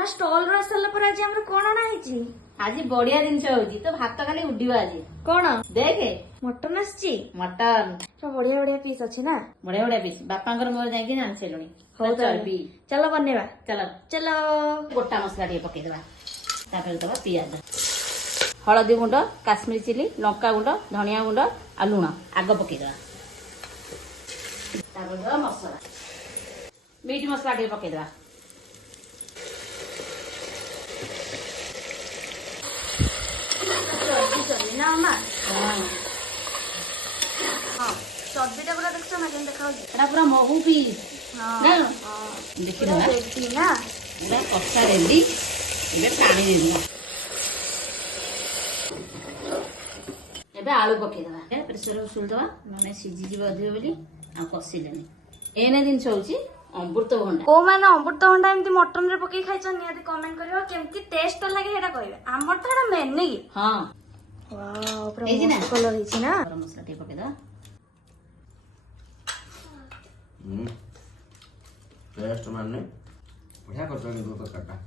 मामा stall रो आसला पर आज हमर कोन ना हिची आज बढ़िया जिनस होची तो भात खाली उड्डीबो आज कोन देखे मटन आछी मटन तो बढ़िया बढ़िया पीस अछि ना बढ़िया बढ़िया पीस बापांकर मोर जाई कि जान सेलुनी हो चर्बी चलो बनेबा चलो चलो गोटा मसला टे पके देबा तापर दबा पियाज हळदी गुंड काश्मीरी चिली लंका गुंड धनिया गुंड आ लुण आग पके देबा तापर दबा मसला मीट मसला टे पके देबा चली ना मामा हां हां चर्बीटा पूरा देखछ ना केन देखाउ एटा पूरा महू पीस हां ना हां देखि पूरा ना रेडी ना पूरा कच्चा रेडी एबे पानी देबा एबे आलू पके देबा ए प्रेशर उछुल देबा माने सिझी जीव अधिक बोली आ कसिलेनी एने दिन होची अमृतभंडा को माने अमृतभंडा एमती मटन रे पके खाइछ नियाती कमेंट करियो केमती टेस्ट लागे हेटा कहबे हमर तो एटा मेन नै हां वाओ पूरा एजी ना मस्त कलर हिची ना गरम मसला टे पके देबा टेस्ट माने बढ़िया कर दो तो काटा